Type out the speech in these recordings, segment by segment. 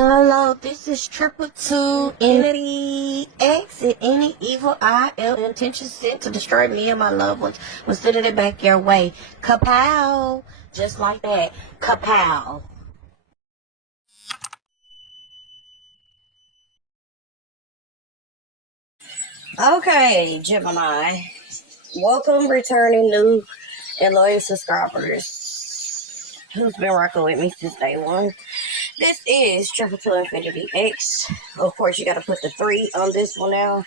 Hello, this is Triple Two Entity Exit. Any evil eye, ill intention sent to destroy me and my loved ones will send it back your way. Kapow! Just like that. Kapow. Okay, Gemini. Welcome, returning new and loyal subscribers who's been rocking with me since day one. This is Triple Two Infinity X. Of course, you got to put the 3 on this one now.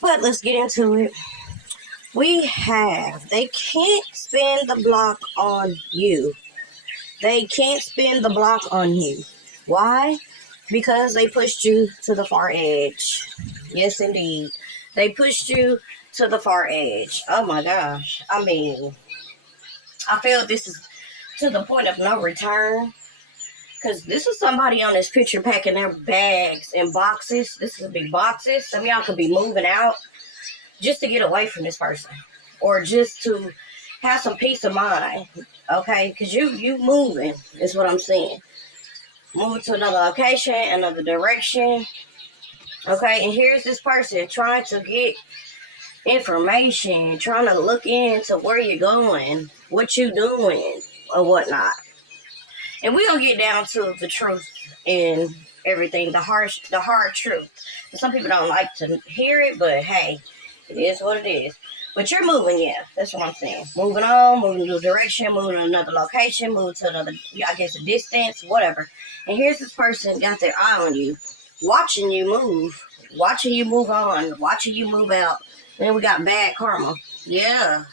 But let's get into it. They can't spin the block on you. They can't spin the block on you. Why? Because they pushed you to the far edge. Yes, indeed. They pushed you to the far edge. Oh my gosh. I mean, I feel this is to the point of no return. Because this is somebody on this picture packing their bags and boxes. This would be boxes. Some of y'all could be moving out just to get away from this person. Or just to have some peace of mind. Okay? Because you moving is what I'm saying. Moving to another location, another direction. Okay? And here's this person trying to get information. Trying to look into where you're going. What you doing. Or whatnot. And we're going to get down to the truth and everything, the hard truth. And some people don't like to hear it, but hey, it is what it is. But you're moving, yeah. That's what I'm saying. Moving on, moving to a direction, moving to another location, moving to another, I guess, a distance, whatever. And here's this person got their eye on you, watching you move on, watching you move out. And then we got bad karma. Yeah.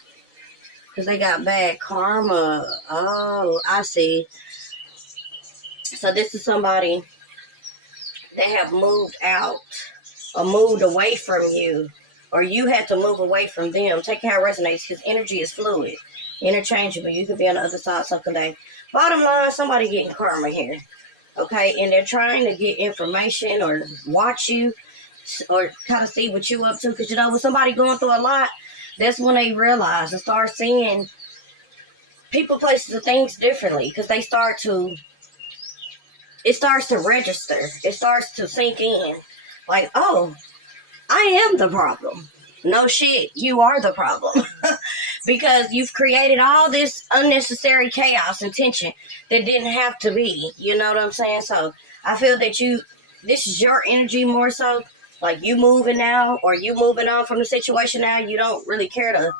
Because they got bad karma. Oh, I see. So this is somebody that have moved out or moved away from you, or you had to move away from them. Take how it resonates, because energy is fluid, interchangeable. You could be on the other side someday. Bottom line, somebody getting karma here, okay? And they're trying to get information or watch you or kind of see what you up to, because when somebody going through a lot, that's when they realize and start seeing people, places, and things differently, because it starts to register. It starts to sink in. Like, oh, I am the problem. No shit, you are the problem. Because you've created all this unnecessary chaos and tension that didn't have to be. You know what I'm saying? So I feel that this is your energy more so. Like you moving now, or you moving on from the situation now. You don't really care to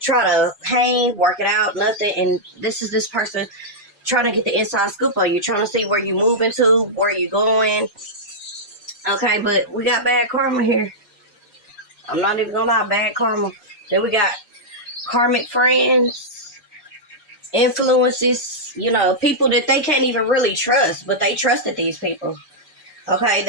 try to hang, work it out, nothing. And this is this person trying to get the inside scoop on you, trying to see where you moving to, where you going. Okay, but we got bad karma here. I'm not even gonna lie, bad karma. Then we got karmic friends, influences, people that they can't even really trust, but they trusted these people. Okay,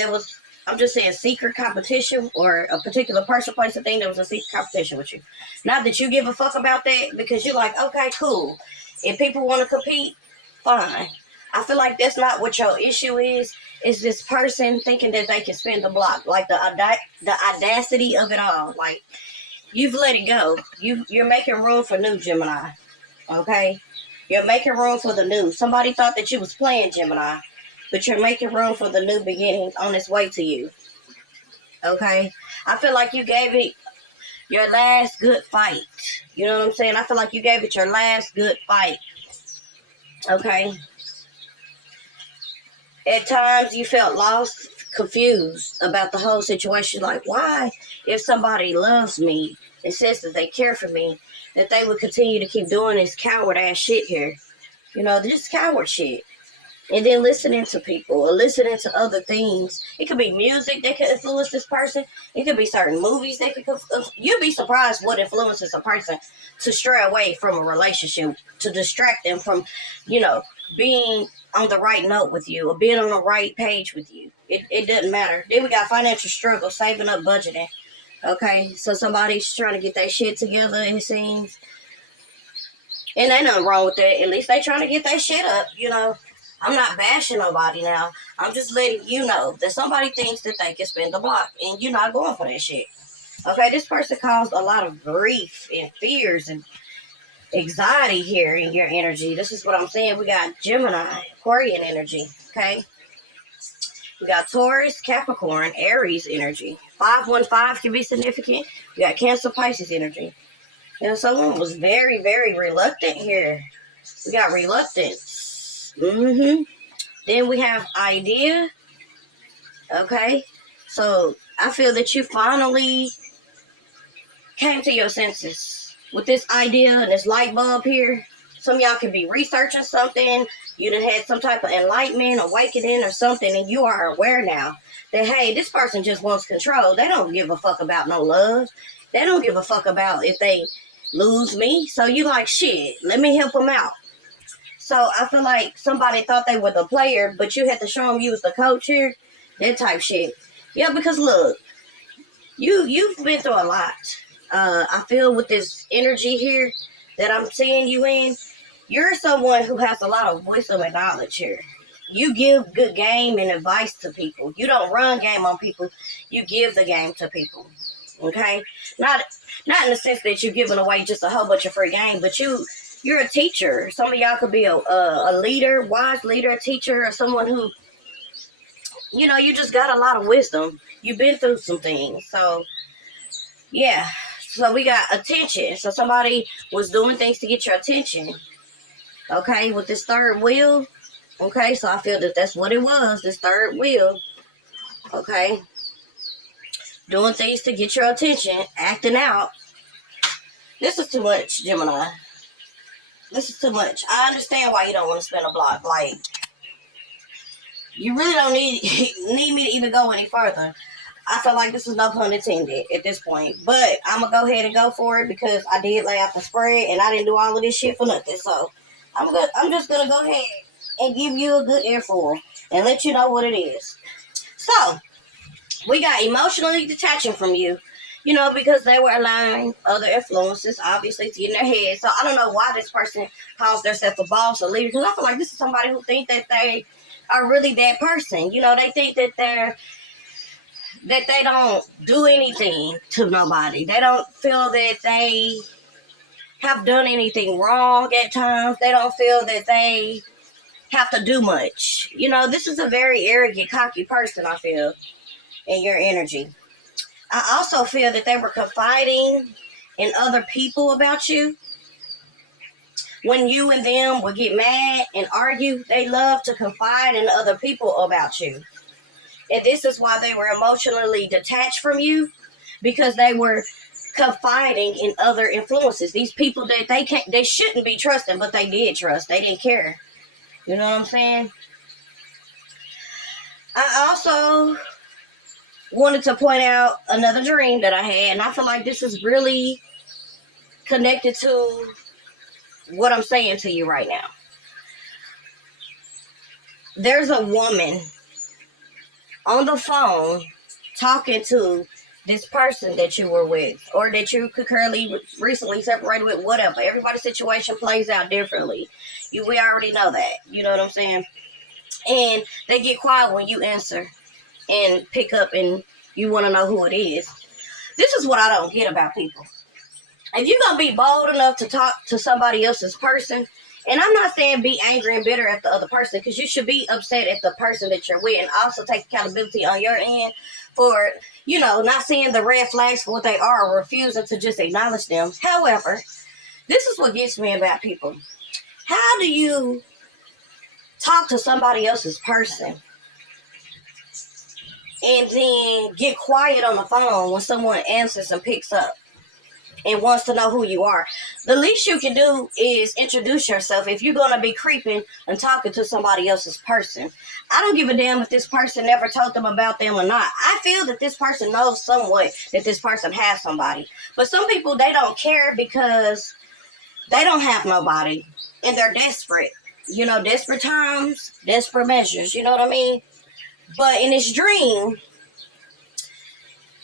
I'm just saying, secret competition, or a particular person, place, a thing that was a secret competition with you. Not that you give a fuck about that, because you're like, okay, cool. If people want to compete, fine. I feel like that's not what your issue is. It's this person thinking that they can spin the block. Like the audacity of it all. Like, you've let it go. You're making room for new, Gemini. Okay? You're making room for the new. Somebody thought that you was playing, Gemini. But you're making room for the new beginnings on its way to you. Okay? I feel like you gave it your last good fight. You know what I'm saying? I feel like you gave it your last good fight. Okay? At times you felt lost, confused about the whole situation. Like, why, if somebody loves me and says that they care for me, that they would continue to keep doing this coward ass shit here? This coward shit. And then listening to people or listening to other things. It could be music that could influence this person. It could be certain movies that could. You'd be surprised what influences a person to stray away from a relationship, to distract them from, being on the right note with you or being on the right page with you. It doesn't matter. Then we got financial struggle, saving up, budgeting. Okay, so somebody's trying to get that shit together, it seems. And ain't nothing wrong with that. At least they trying to get that shit up, I'm not bashing nobody now. I'm just letting you know that somebody thinks that they can spin the block, and you're not going for that shit. Okay, this person caused a lot of grief and fears and anxiety here in your energy. This is what I'm saying. We got Gemini, Aquarian energy. Okay, We got Taurus, Capricorn, Aries energy. 515 can be significant. We got Cancer, Pisces energy. And someone was very, very reluctant here. We got reluctance. Then we have idea. Okay. So I feel that you finally came to your senses with this idea and this light bulb here. Some of y'all could be researching something. You done had some type of enlightenment, awakening or something, and you are aware now that, hey, this person just wants control. They don't give a fuck about no love. They don't give a fuck about if they lose me. So you like, shit, let me help them out. So I feel like somebody thought they were the player, but you had to show them you was the coach here. That type shit. Yeah, because look, you've been through a lot. I feel with this energy here that I'm seeing you in, you're someone who has a lot of wisdom and knowledge here. You give good game and advice to people. You don't run game on people. You give the game to people. Okay? Not in the sense that you're giving away just a whole bunch of free game, but you're a teacher. Some of y'all could be a leader, wise leader, a teacher, or someone who, you just got a lot of wisdom. You've been through some things. So, yeah. So we got attention. So somebody was doing things to get your attention. Okay, with this third wheel. Okay, so I feel that that's what it was, this third wheel. Okay. Doing things to get your attention, acting out. This is too much, Gemini. This is too much. I understand why you don't want to spin a block. Like, you really don't need me to even go any further. I feel like this is no pun intended at this point. But I'm going to go ahead and go for it because I did lay out the spread and I didn't do all of this shit for nothing. So I'm just going to go ahead and give you a good earful and let you know what it is. So, we got emotionally detaching from you, because they were allowing other influences, obviously, to get in their head. So, I don't know why this person calls themselves a boss or leader, because I feel like this is somebody who thinks that they are really that person. They think that they don't do anything to nobody. They don't feel that they have done anything wrong at times. They don't feel that they have to do much. This is a very arrogant, cocky person, I feel, in your energy. I also feel that they were confiding in other people about you. When you and them would get mad and argue, they love to confide in other people about you. And this is why they were emotionally detached from you, because they were confiding in other influences. These people that they shouldn't be trusting, but they did trust. They didn't care. You know what I'm saying? I also wanted to point out another dream that I had, and I feel like this is really connected to what I'm saying to you right now. There's a woman on the phone talking to this person that you were with, or that you could currently recently separated with, whatever. Everybody's situation plays out differently. We already know that. You know what I'm saying? And they get quiet when you answer and pick up and you want to know who it is. This is what I don't get about people. If you're going to be bold enough to talk to somebody else's person, and I'm not saying be angry and bitter at the other person, because you should be upset at the person that you're with, and also take accountability on your end for, not seeing the red flags for what they are, or refusing to just acknowledge them. However, this is what gets me about people. How do you talk to somebody else's person and then get quiet on the phone when someone answers and picks up and wants to know who you are? The least you can do is introduce yourself if you're going to be creeping and talking to somebody else's person. I don't give a damn if this person never told them about them or not. I feel that this person knows somewhat that this person has somebody. But some people, they don't care because they don't have nobody and they're desperate. Desperate times, desperate measures. You know what I mean? But in this dream,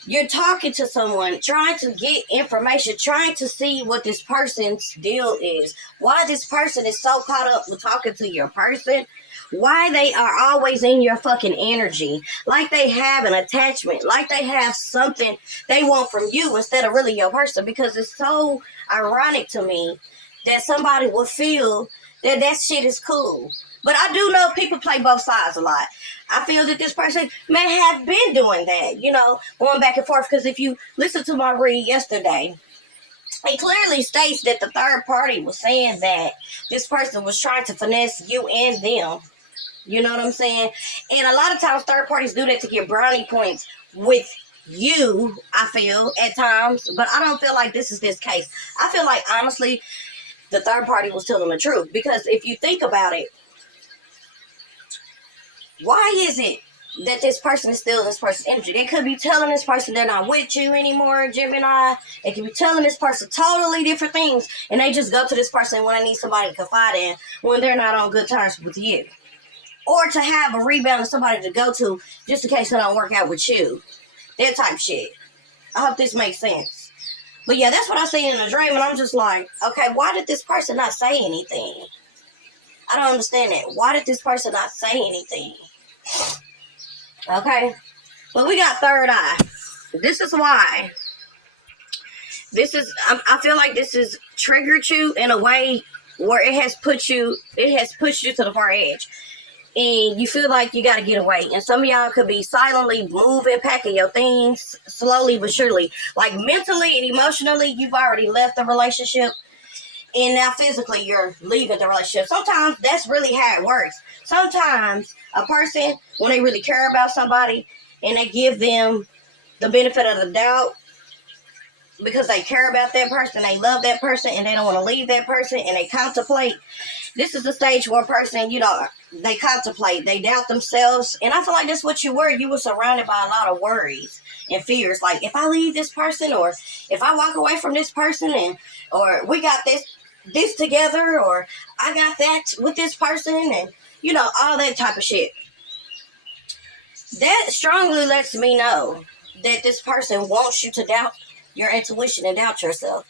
you're talking to someone, trying to get information, trying to see what this person's deal is. Why this person is so caught up with talking to your person. Why they are always in your fucking energy. Like they have an attachment. Like they have something they want from you instead of really your person. Because it's so ironic to me that somebody would feel that shit is cool. But I do know people play both sides a lot. I feel that this person may have been doing that, going back and forth. Because if you listen to my read yesterday, it clearly states that the third party was saying that this person was trying to finesse you and them. You know what I'm saying? And a lot of times third parties do that to get brownie points with you, I feel, at times. But I don't feel like this is this case. I feel like, honestly, the third party was telling the truth. Because if you think about it, why is it that this person is still in this person's energy? They could be telling this person they're not with you anymore, Gemini. They could be telling this person totally different things. And they just go to this person when they need somebody to confide in when they're not on good terms with you. Or to have a rebound of somebody to go to just in case it don't work out with you. That type shit. I hope this makes sense. But yeah, that's what I see in a dream. And I'm just like, okay, why did this person not say anything? I don't understand that. Why did this person not say anything? Okay. But we got third eye. This is why. I feel like this has triggered you in a way where it has pushed you to the far edge. And you feel like you got to get away. And some of y'all could be silently moving, packing your things, slowly but surely. Like mentally and emotionally, you've already left the relationship. And now physically, you're leaving the relationship. Sometimes that's really how it works. Sometimes a person, when they really care about somebody, and they give them the benefit of the doubt, because they care about that person, they love that person, and they don't want to leave that person, and they contemplate. This is the stage where a person, they contemplate, they doubt themselves. And I feel like that's what you were. You were surrounded by a lot of worries and fears. Like, if I leave this person, or if I walk away from this person, or we got this together, or I got that with this person, and, all that type of shit. That strongly lets me know that this person wants you to doubt your intuition and doubt yourself.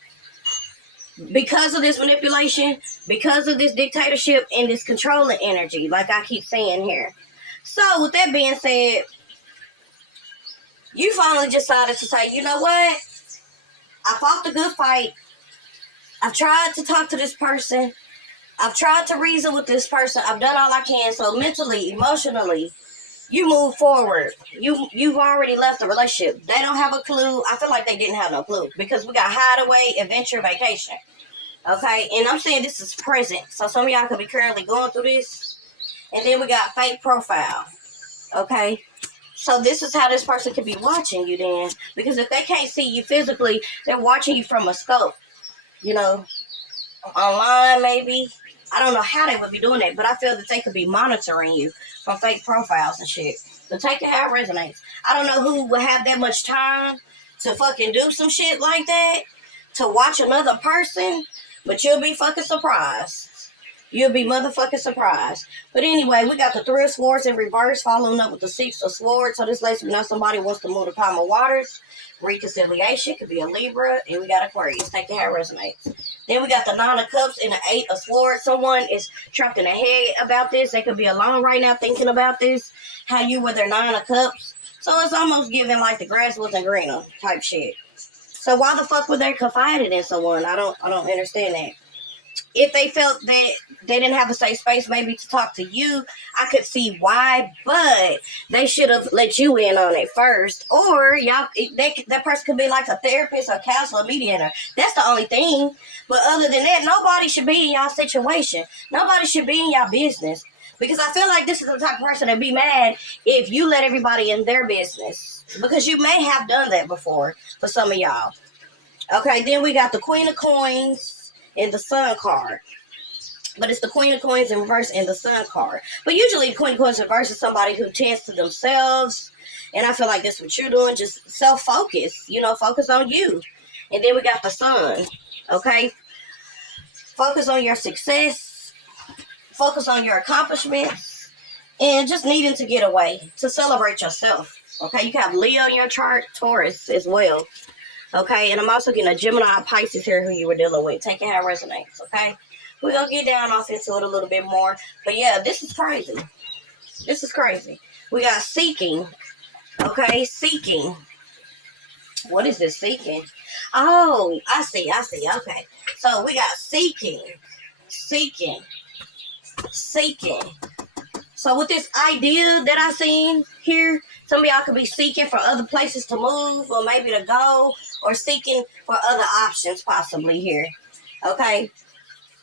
Because of this manipulation, because of this dictatorship and this controlling energy, like I keep saying here. So, with that being said, you finally decided to say, you know what? I fought the good fight. I've tried to talk to this person. I've tried to reason with this person. I've done all I can. So, mentally, emotionally, you move forward. You've already left the relationship. They don't have a clue. I feel like they didn't have no clue, because we got hideaway, adventure, vacation. Okay, and I'm saying this is present. So some of y'all could be currently going through this. And then we got fake profile. Okay, so this is how this person could be watching you then. Because if they can't see you physically, they're watching you from a scope. Online maybe. I don't know how they would be doing that, but I feel that they could be monitoring you from fake profiles and shit. So take it how it resonates. I don't know who would have that much time to fucking do some shit like that, to watch another person, but you'll be fucking surprised. You'll be motherfucking surprised. But anyway, we got the 3 of Swords in reverse, following up with the 6 of Swords. So this lets me know somebody wants to move the calm of waters. Reconciliation could be a Libra, and we got Aquarius. Take it how it resonates. Then we got the 9 of Cups and the 8 of Swords. Someone is trapped in their head about this. They could be alone right now thinking about this. How you were their 9 of Cups. So it's almost giving like the grass wasn't greener type shit. So why the fuck would they confide in someone? I don't understand that. If they felt that they didn't have a safe space maybe to talk to you, I could see why, but they should have let you in on it first. Or that person could be like a therapist, a counselor, a mediator. That's the only thing. But other than that, nobody should be in y'all situation. Nobody should be in y'all business. Because I feel like this is the type of person that be mad if you let everybody in their business. Because you may have done that before for some of y'all. Okay, then we got the Queen of Coins and the Sun card. But it's the Queen of Coins in reverse and the Sun card. But usually the Queen of Coins in reverse is somebody who tends to themselves. And I feel like that's what you're doing. Just self-focus. Focus on you. And then we got the Sun. Okay? Focus on your success. Focus on your accomplishments. And just needing to get away. To celebrate yourself. Okay? You can have Leo in your chart. Taurus as well. Okay? And I'm also getting a Gemini Pisces here who you were dealing with. Take it how it resonates. Okay? We're going to get down off into it a little bit more. But yeah, this is crazy. This is crazy. We got seeking. Okay? Seeking. What is this seeking? Oh, I see. Okay. So we got seeking. Seeking. seeking. So with this idea that I seen here, some of y'all could be seeking for other places to move or maybe to go, or seeking for other options possibly here. Okay.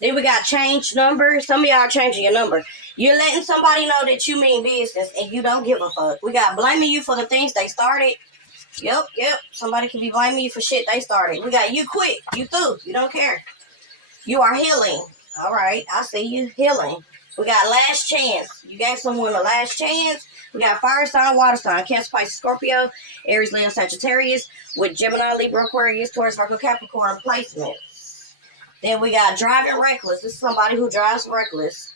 Then we got change number. Some of y'all are changing your number. You're letting somebody know that you mean business and you don't give a fuck. We got blaming you for the things they started. Yep. Somebody could be blaming you for shit they started. We got you quit. You through. You don't care. You are healing. All right. I see you healing. We got last chance. You gave someone a last chance. We got fire sign, water sign, Cancer, Pisces, Scorpio, Aries, Leo, Sagittarius, with Gemini, Libra, Aquarius, Taurus, Virgo, Capricorn placement. Then we got driving reckless. This is somebody who drives reckless.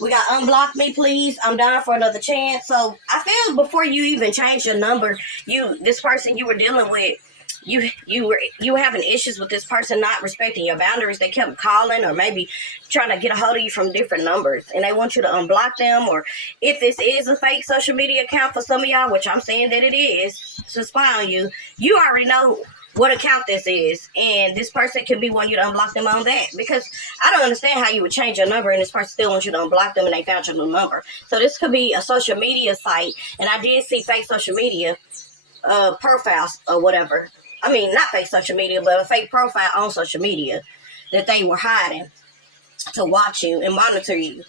We got unblock me, please. I'm down for another chance. So I feel before you even change your number, this person you were dealing with, you were having issues with this person not respecting your boundaries. They kept calling or maybe trying to get a hold of you from different numbers, and they want you to unblock them. Or if this is a fake social media account for some of y'all, which I'm saying that it is, to spy on you, you already know what account this is, and this person could be wanting you to unblock them on that, because I don't understand how you would change your number and this person still wants you to unblock them and they found your new number. So this could be a social media site, and I did see fake social media profiles or whatever. I mean, not fake social media, but a fake profile on social media that they were hiding to watch you and monitor you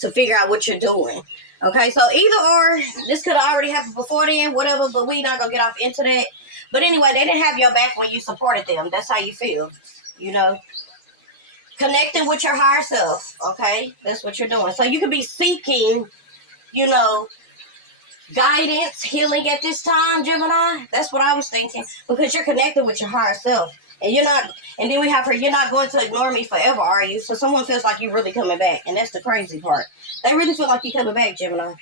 to figure out what you're doing. Okay, so either or, this could have already happened before then, whatever, but we not going to get off into that. But anyway, they didn't have your back when you supported them. That's how you feel, you know. Connecting with your higher self, okay? That's what you're doing. So you could be seeking, you know, guidance, healing at this time, Gemini. That's what I was thinking, because you're connected with your higher self, and you're not. And then we have her. You're not going to ignore me forever, are you? So someone feels like you're really coming back, and that's the crazy part. They really feel like you're coming back, Gemini.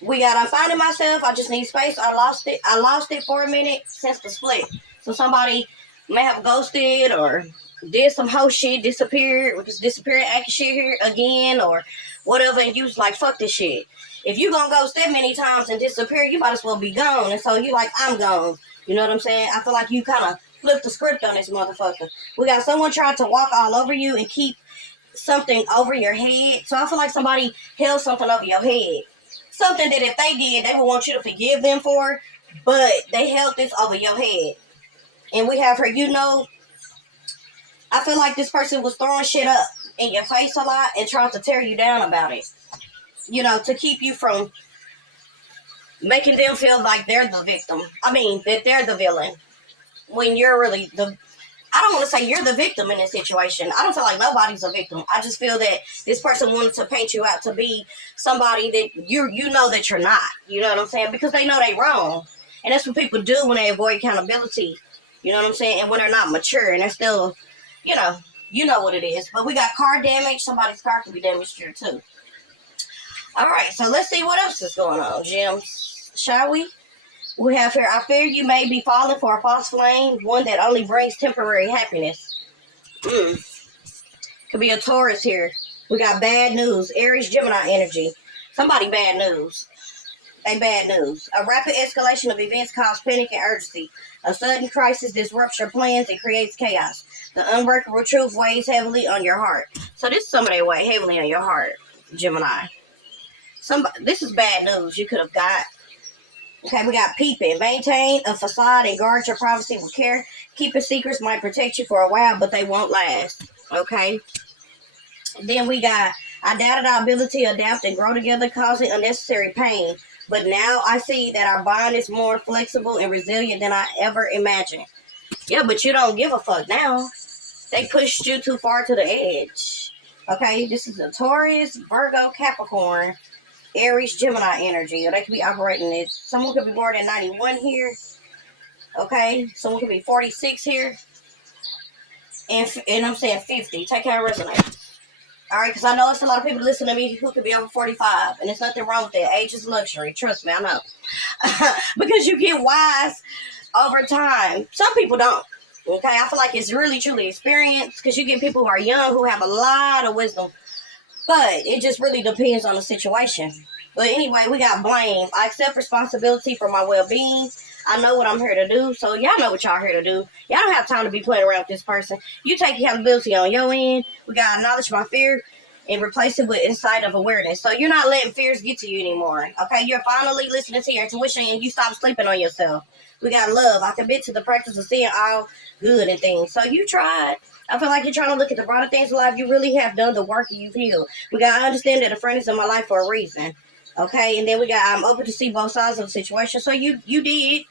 We got. I'm finding myself. I just need space. I lost it for a minute since the split. So somebody may have ghosted or did some whole shit, disappeared, was disappearing, acting shit here again, or whatever, and you was like, fuck this shit. If you gonna ghost that many times and disappear, you might as well be gone. And so you like, I'm gone. You know what I'm saying? I feel like you kind of flipped the script on this motherfucker. We got someone trying to walk all over you and keep something over your head. So I feel like somebody held something over your head. Something that if they did, they would want you to forgive them for, but they held this over your head. And we have her, you know, I feel like this person was throwing shit up in your face a lot and trying to tear you down about it. You know, to keep you from making them feel like they're the victim. I mean, that they're the villain. When you're really I don't want to say you're the victim in this situation. I don't feel like nobody's a victim. I just feel that this person wanted to paint you out to be somebody that you know that you're not. You know what I'm saying? Because they know they wrong. And that's what people do when they avoid accountability. You know what I'm saying? And when they're not mature and they're still, you know what it is. But we got car damage. Somebody's car could be damaged here too. All right, so let's see what else is going on, Gems. Shall we? We have here, I fear you may be falling for a false flame, one that only brings temporary happiness. Could be a Taurus here. We got bad news, Aries, Gemini energy. Somebody bad news. They bad news. A rapid escalation of events causes panic and urgency. A sudden crisis disrupts your plans and creates chaos. The unbreakable truth weighs heavily on your heart. So this is somebody weigh heavily on your heart, Gemini. This is bad news you could have got. Okay, we got peeping. Maintain a facade and guard your privacy with care. Keeping secrets might protect you for a while, but they won't last. Okay. Then we got, I doubted our ability to adapt and grow together, causing unnecessary pain. But now I see that our bond is more flexible and resilient than I ever imagined. Yeah, but you don't give a fuck now. They pushed you too far to the edge. Okay, this is a Taurus, Virgo, Capricorn, Aries, Gemini energy. Or they could be operating it. Someone could be born at 91 here. Okay, someone could be 46 here. And I'm saying 50. Take care of resonate. Alright, because I know it's a lot of people listening to me who could be over 45. And there's nothing wrong with that. Age is luxury. Trust me, I know. Because you get wise over time. Some people don't. Okay, I feel like it's really, truly experience. Because you get people who are young who have a lot of wisdom. But it just really depends on the situation. But anyway, we got blame. I accept responsibility for my well-being. I know what I'm here to do. So y'all know what y'all here to do. Y'all don't have time to be playing around with this person. You take accountability on your end. We got acknowledge my fear. and replace it with insight of awareness. So you're not letting fears get to you anymore. Okay, you're finally listening to your intuition and you stop sleeping on yourself. We got love. I commit to the practice of seeing all good in things. So you tried. I feel like you're trying to look at the brighter things in life. You really have done the work and you've healed. We got to understand that a friend is in my life for a reason. Okay, and then we got I'm open to see both sides of the situation. So you did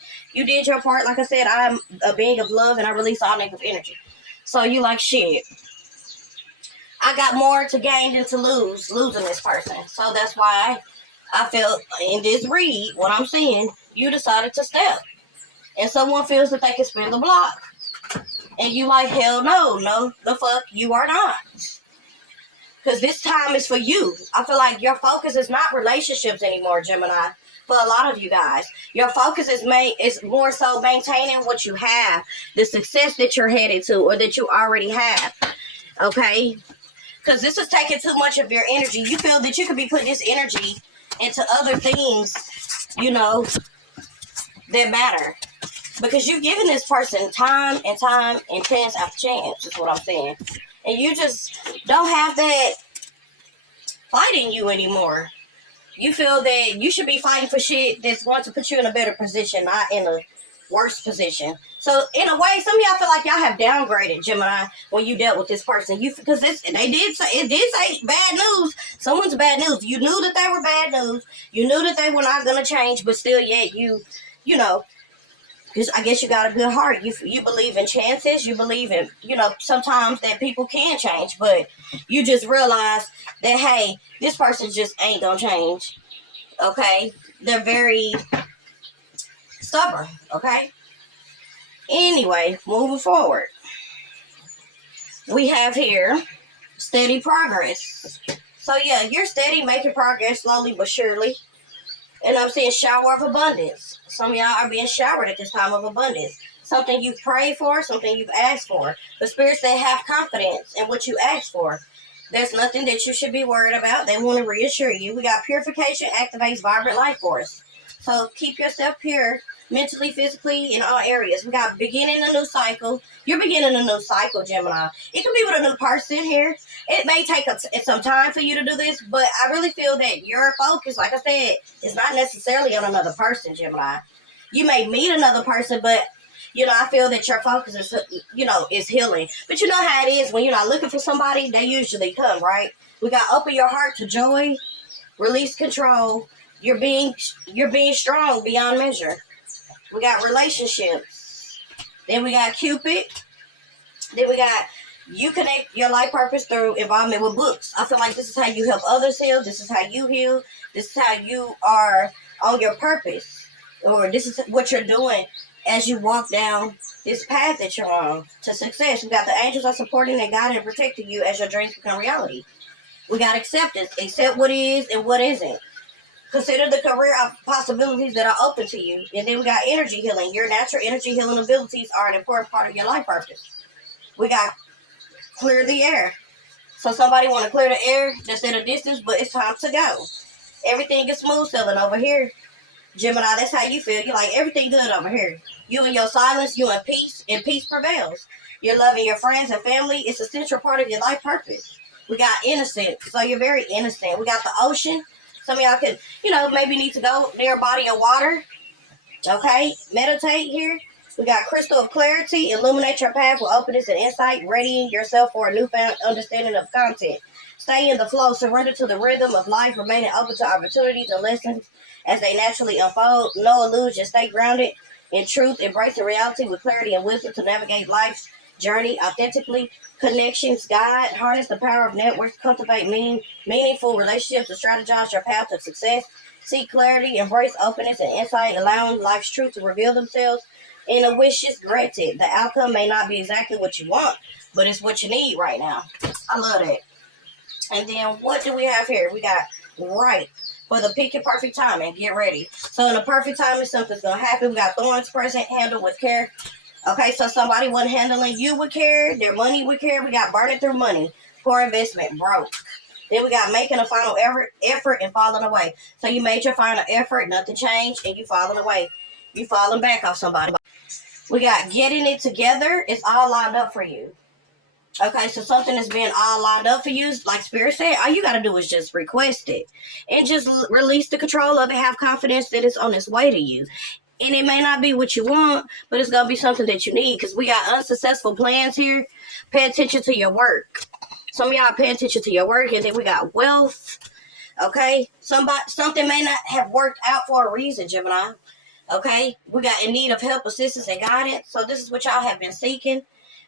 your part. Like I said, I'm a being of love and I release all negative energy. So you like shit. I got more to gain than to losing this person. So that's why I felt in this read, what I'm seeing, you decided to step. And someone feels that they can spin the block. And you like, hell no, the fuck, you are not. Because this time is for you. I feel like your focus is not relationships anymore, Gemini. For a lot of you guys, your focus is more so maintaining what you have, the success that you're headed to or that you already have. Okay? Because this is taking too much of your energy. You feel that you could be putting this energy into other things, that matter. Because you've given this person time and chance after chance, is what I'm saying. And you just don't have that fight in you anymore. You feel that you should be fighting for shit that's going to put you in a better position, not in a worse position. So in a way, some of y'all feel like y'all have downgraded, Gemini, when you dealt with this person. Because it did say bad news. Someone's bad news. You knew that they were bad news. You knew that they were not going to change, but still yet because I guess you got a good heart. You believe in chances. You believe in, sometimes that people can change. But you just realize that, hey, this person just ain't going to change. Okay? They're very stubborn. Okay? Anyway, moving forward. We have here steady progress. So, yeah, you're steady, making progress slowly but surely. And I'm saying shower of abundance. Some of y'all are being showered at this time of abundance. Something you've prayed for, something you've asked for. The spirits that have confidence in what you asked for. There's nothing that you should be worried about. They want to reassure you. We got purification activates vibrant life force. So keep yourself pure, mentally, physically, in all areas. We got beginning a new cycle. You're beginning a new cycle, Gemini. It could be with a new person here. It may take some time for you to do this, but I really feel that your focus, like I said, is not necessarily on another person, Gemini. You may meet another person, but, I feel that your focus is, is healing. But you know how it is when you're not looking for somebody, they usually come, right? We got open your heart to joy, release control. You're being strong beyond measure. We got relationships. Then we got Cupid. Then we got you connect your life purpose through involvement with books. I feel like this is how you help others heal. This is how you heal. This is how you are on your purpose. Or this is what you're doing as you walk down this path that you're on to success. We got the angels are supporting and guiding and protecting you as your dreams become reality. We got acceptance. Accept what is and what isn't. Consider the career possibilities that are open to you. And then we got energy healing. Your natural energy healing abilities are an important part of your life purpose. We got clear the air. So somebody want to clear the air just at a distance, but it's time to go. Everything is smooth sailing over here. Gemini, that's how you feel. You're like, everything good over here. You in your silence, you in peace, and peace prevails. You're loving your friends and family. It's a central part of your life purpose. We got innocent. So you're very innocent. We got the ocean. Some of y'all could, maybe need to go near a body of water. Okay? Meditate here. We got crystal of clarity. Illuminate your path with openness and insight. Readying yourself for a newfound understanding of content. Stay in the flow. Surrender to the rhythm of life. Remaining open to opportunities and lessons as they naturally unfold. No illusion. Stay grounded in truth. Embrace the reality with clarity and wisdom to navigate life's journey authentically. Connections guide. Harness the power of networks. Cultivate meaningful relationships to strategize your path to success. Seek clarity. Embrace openness and insight, allowing life's truth to reveal themselves. And a wish is granted. The outcome may not be exactly what you want, but it's what you need right now. I love that. And then what do we have here? We got right for the pick your perfect timing. Get ready. So in the perfect timing, something's going to happen. We got thorns present. Handle with care. Okay, so somebody wasn't handling you with care. Their money with care. We got burning through money. Poor investment. Broke. Then we got making a final effort and falling away. So you made your final effort. Nothing changed. And you falling away. You falling back off somebody. We got getting it together. It's all lined up for you. Okay, so something that's been all lined up for you, like Spirit said, all you got to do is just request it and just release the control of it. Have confidence that it's on its way to you. And it may not be what you want, but it's going to be something that you need because we got unsuccessful plans here. Pay attention to your work. Some of y'all pay attention to your work, and then we got wealth. Okay, something may not have worked out for a reason, Gemini. Okay, we got in need of help, assistance, and guidance. So this is what y'all have been seeking.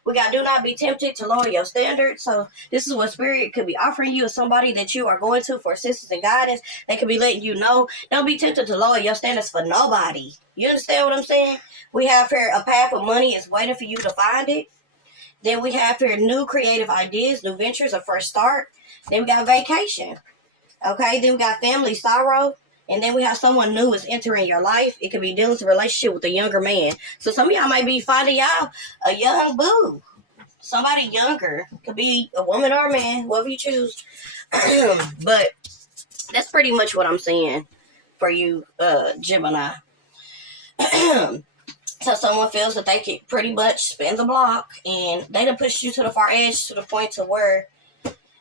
We got do not be tempted to lower your standards. So this is what Spirit could be offering you as somebody that you are going to for assistance and guidance. They could be letting you know. Don't be tempted to lower your standards for nobody. You understand what I'm saying? We have here a path of money is waiting for you to find it. Then we have here new creative ideas, new ventures, a fresh start. Then we got vacation. Okay, then we got family sorrow. And then we have someone new is entering your life. It could be dealing with a relationship with a younger man. So some of y'all might be finding y'all a young boo. Somebody younger. Could be a woman or a man, whoever you choose. But that's pretty much what I'm saying for you, Gemini. So someone feels that they can pretty much spin the block and they done push you to the far edge to the point to where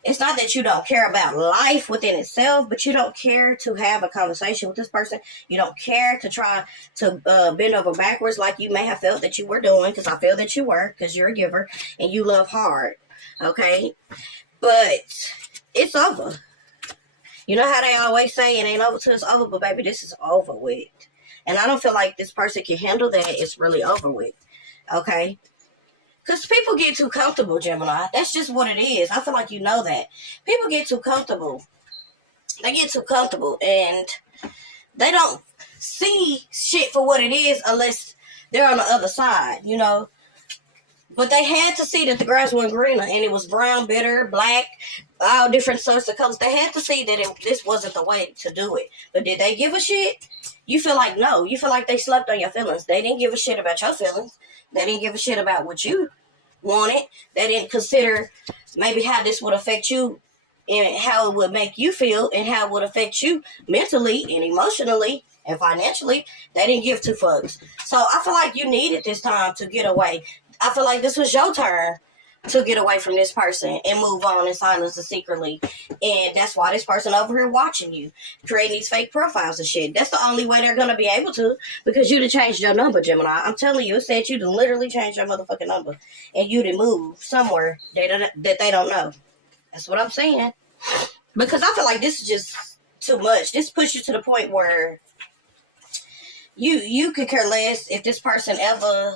it's not that you don't care about life within itself, but you don't care to have a conversation with this person. You don't care to try to bend over backwards like you may have felt that you were doing, because I feel that you were, because you're a giver and you love hard. Okay? But it's over. You know how they always say it ain't over till it's over, but baby, this is over with. And I don't feel like this person can handle that. It's really over with. Okay? Because people get too comfortable, Gemini. That's just what it is. I feel like you know that. People get too comfortable. They get too comfortable. And they don't see shit for what it is unless they're on the other side, you know. But they had to see that the grass wasn't greener. And it was brown, bitter, black, all different sorts of colors. They had to see that this wasn't the way to do it. But did they give a shit? You feel like no. You feel like they slept on your feelings. They didn't give a shit about your feelings. They didn't give a shit about what you wanted. They didn't consider maybe how this would affect you and how it would make you feel and how it would affect you mentally and emotionally and financially. They didn't give two fucks. So I feel like you needed this time to get away. I feel like this was your turn to get away from this person and move on in silence and secretly. And that's why this person over here watching you, creating these fake profiles and shit. That's the only way they're going to be able to, because you done changed your number, Gemini. I'm telling you, it said you done literally changed your motherfucking number. And you done moved somewhere that they don't know. That's what I'm saying. Because I feel like this is just too much. This puts you to the point where you could care less if this person ever...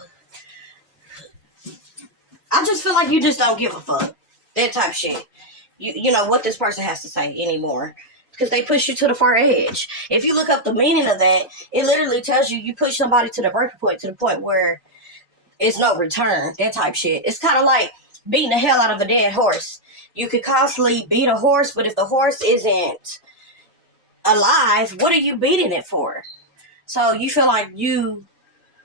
I just feel like you just don't give a fuck. That type of shit. You know what this person has to say anymore. Because they push you to the far edge. If you look up the meaning of that, it literally tells you push somebody to the breaking point, to the point where it's no return. That type of shit. It's kind of like beating the hell out of a dead horse. You could constantly beat a horse, but if the horse isn't alive, what are you beating it for? So you feel like you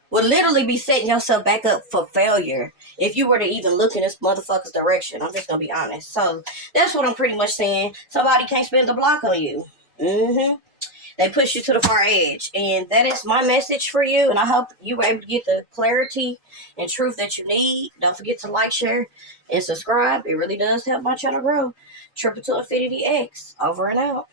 would literally be setting yourself back up for failure if you were to even look in this motherfucker's direction. I'm just gonna be honest. So that's what I'm pretty much saying. Somebody can't spin the block on you. They push you to the far edge. And that is my message for you. And I hope you were able to get the clarity and truth that you need. Don't forget to like, share, and subscribe. It really does help my channel grow. Triple to Infinity X. Over and out.